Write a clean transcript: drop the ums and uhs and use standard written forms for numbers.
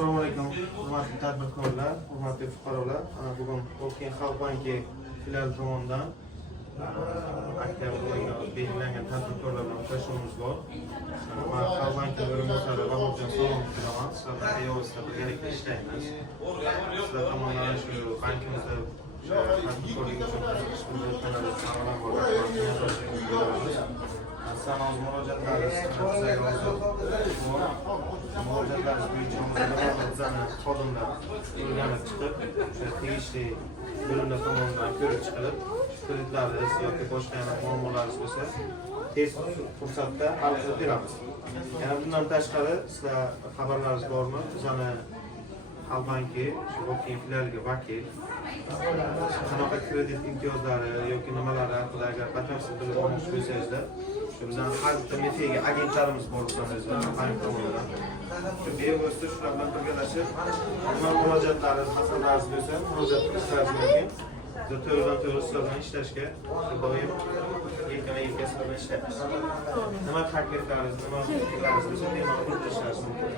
Assalomu alaykum, hurmatli tadbirkorlar, hurmatli fuqarolar. Bugun Toshkent Xalq banki filiali tomonidan oktyabrda belgilangan tadbirkorlar bilan uchrashuvimiz bor. Men Xalq banki o'rinbosari Rahmatjon Solomov bilan sizlar bevosita birgalikda ishlaymiz. Sizlar tomonidan shu bankimizda tadbirkorlik uchun qiziqishlayotganlar Sanoat murojaatlaringiz bo'yicha bizani xodimlar o'rganib chiqib, tegishli bo'limlar tomonidan ko'rib chiqilib, kreditlaringiz yoki boshqa muammolaringiz bo'lsa, tez fursatda hal qilib beramiz. Yana bundan tashqari, sizlar xabarlaringiz bormi? Bizani Xalq banki shu Toshkent filialiga vakil qanaqa kredit imtiyozlari yoki nimalari haqida agar batafsil bilib olmoqchi bo'lsangizlar, shu bizani har bitta metiga agentlarimiz bor o'zimizda bank tomonidan. Shu bevosita shular bilan birgalashib, nima murojaatlaringiz, masalalaringiz bo'lsa, murojaat qilishingiz mumkin. Biz to'g'ridan-to'g'ri sizlar bilan ishlashga doim yelkama-yelka sizlar bilan ishlaymiz. Nima takliflaringiz, nima fikrlaringiz bo'lsa, bemalol qilib qo'yishingiz mumkin.